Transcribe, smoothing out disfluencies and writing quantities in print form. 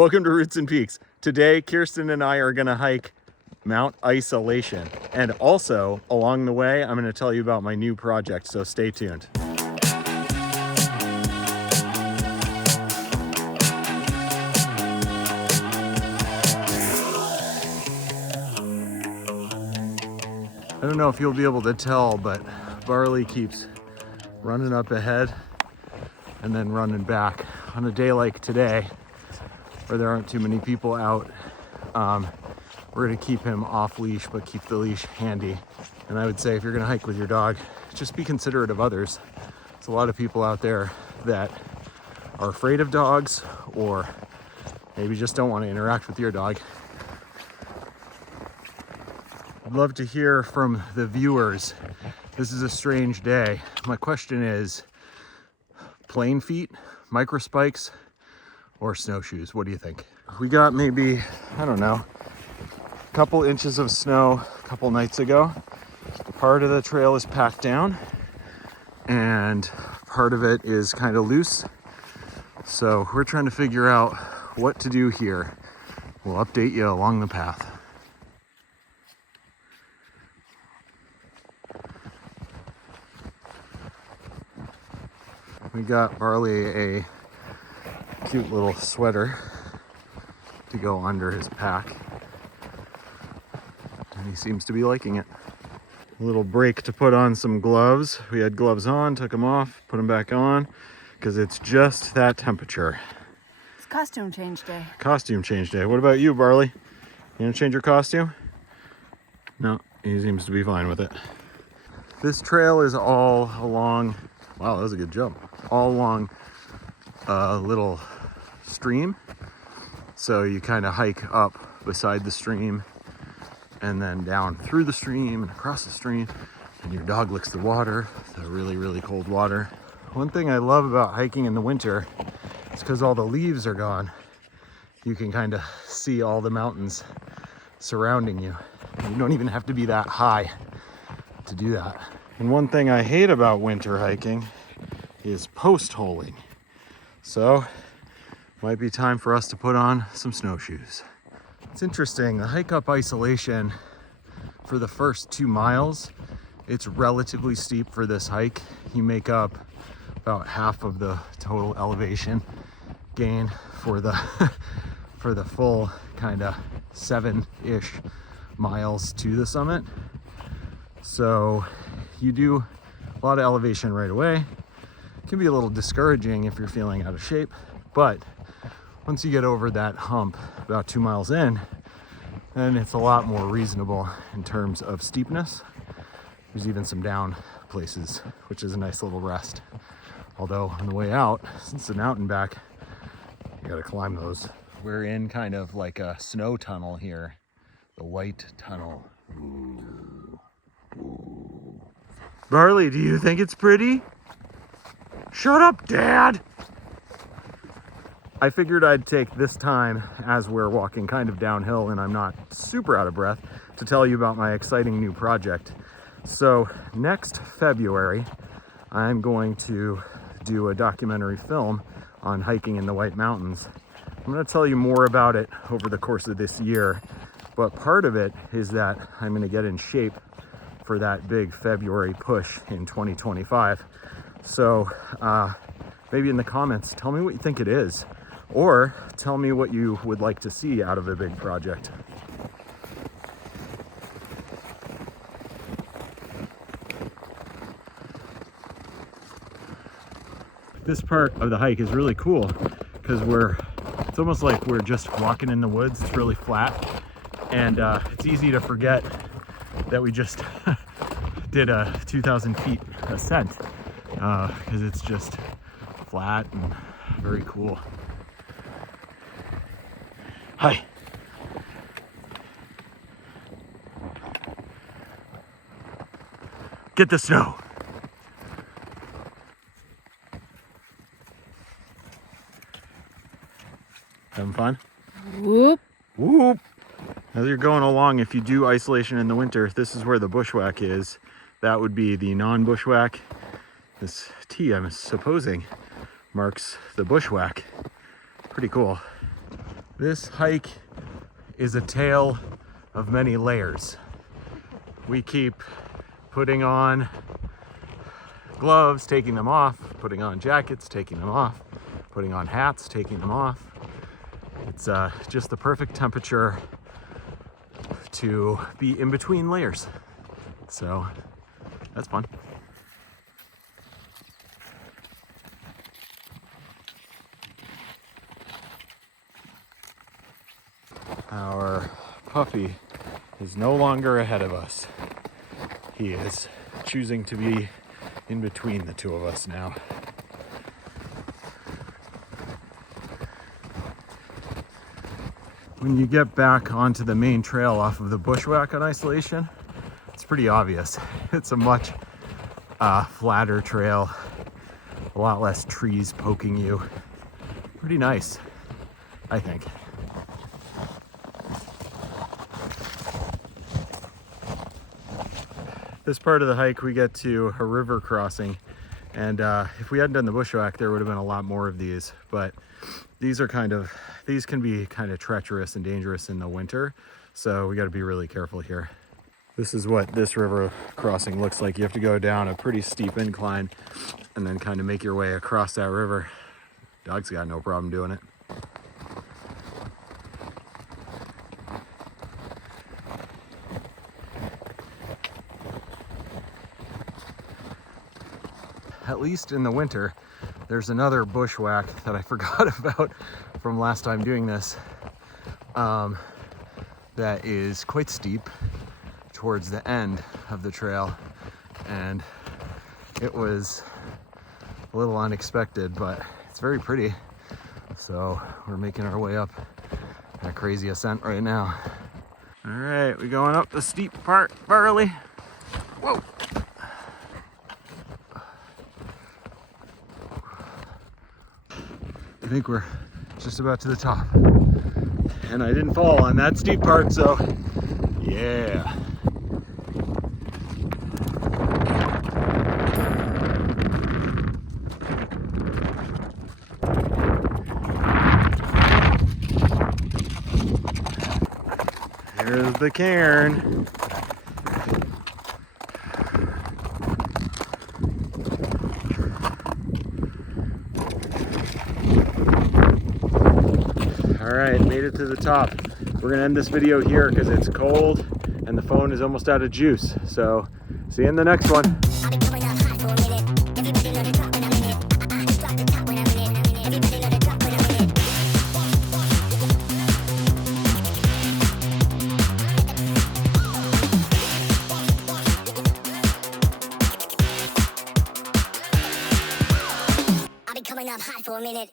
Welcome to Roots and Peaks. Today, Kirsten and I are gonna hike Mount Isolation. And also, along the way, I'm gonna tell you about my new project, so stay tuned. I don't know if you'll be able to tell, but Barley keeps running up ahead and then running back. On a day like today, where there aren't too many people out, we're gonna keep him off leash, but keep the leash handy. And I would say if you're gonna hike with your dog, just be considerate of others. There's a lot of people out there that are afraid of dogs, or maybe just don't want to interact with your dog. I'd love to hear from the viewers. This is a strange day. My question is, plain feet, micro spikes, or snowshoes? What do you think? We got maybe, I don't know, a couple inches of snow a couple nights ago. Part of the trail is packed down and part of it is kind of loose. So we're trying to figure out what to do here. We'll update you along the path. We got Barley a cute little sweater to go under his pack, and he seems to be liking it. A little break to put on some gloves. We had gloves on, took them off, put them back on, because it's just that temperature. It's costume change day. Costume change day. What about you, Barley? You gonna change your costume? No, he seems to be fine with it. This trail is all along, wow, that was a good jump, all along a little stream. So you kind of hike up beside the stream and then down through the stream and across the stream, and your dog licks the water, the really, really cold water. One thing I love about hiking in the winter is because all the leaves are gone, you can kind of see all the mountains surrounding you. You don't even have to be that high to do that. And one thing I hate about winter hiking is post-holing. So, might be time for us to put on some snowshoes. It's interesting, the hike up Isolation, for the first 2 miles, it's relatively steep for this hike. You make up about half of the total elevation gain for the for the full kind of 7-ish miles to the summit. So you do a lot of elevation right away. It can be a little discouraging if you're feeling out of shape, but once you get over that hump about 2 miles in, then it's a lot more reasonable in terms of steepness. There's even some down places, which is a nice little rest. Although on the way out, since the mountain back, you gotta climb those. We're in kind of like a snow tunnel here, the White Tunnel. Ooh. Ooh. Barley, do you think it's pretty? Shut up, Dad! I figured I'd take this time, as we're walking kind of downhill and I'm not super out of breath, to tell you about my exciting new project. So next February, I'm going to do a documentary film on hiking in the White Mountains. I'm going to tell you more about it over the course of this year, but part of it is that I'm going to get in shape for that big February push in 2025. So maybe in the comments, tell me what you think it is, or tell me what you would like to see out of a big project. This part of the hike is really cool because it's almost like we're just walking in the woods. It's really flat, and it's easy to forget that we just did a 2,000 feet ascent because it's just flat and very cool. Hi. Get the snow. Having fun? Whoop. Whoop. As you're going along, if you do Isolation in the winter, this is where the bushwhack is. That would be the non-bushwhack. This T, I'm supposing, marks the bushwhack. Pretty cool. This hike is a tale of many layers. We keep putting on gloves, taking them off, putting on jackets, taking them off, putting on hats, taking them off. It's just the perfect temperature to be in between layers. So that's fun. Our puppy is no longer ahead of us. He is choosing to be in between the two of us now. When you get back onto the main trail off of the bushwhack on Isolation, it's pretty obvious. It's a much flatter trail, a lot less trees poking you. Pretty nice, I think. This part of the hike, we get to a river crossing, and if we hadn't done the bushwhack, there would have been a lot more of these, but these can be kind of treacherous and dangerous in the winter, so we got to be really careful here. This is what this river crossing looks like. You have to go down a pretty steep incline and then kind of make your way across that river. Dog's got no problem doing it. At least in the winter, there's another bushwhack that I forgot about from last time doing this, that is quite steep towards the end of the trail, and it was a little unexpected, but it's very pretty. So we're making our way up that crazy ascent right now. All right, we going up the steep part, Burley. Whoa. I think we're just about to the top. And I didn't fall on that steep part, so yeah. Here's the cairn. All right, made it to the top. We're gonna end this video here because it's cold and the phone is almost out of juice. So see you in the next one. I'll be coming up hot for a minute.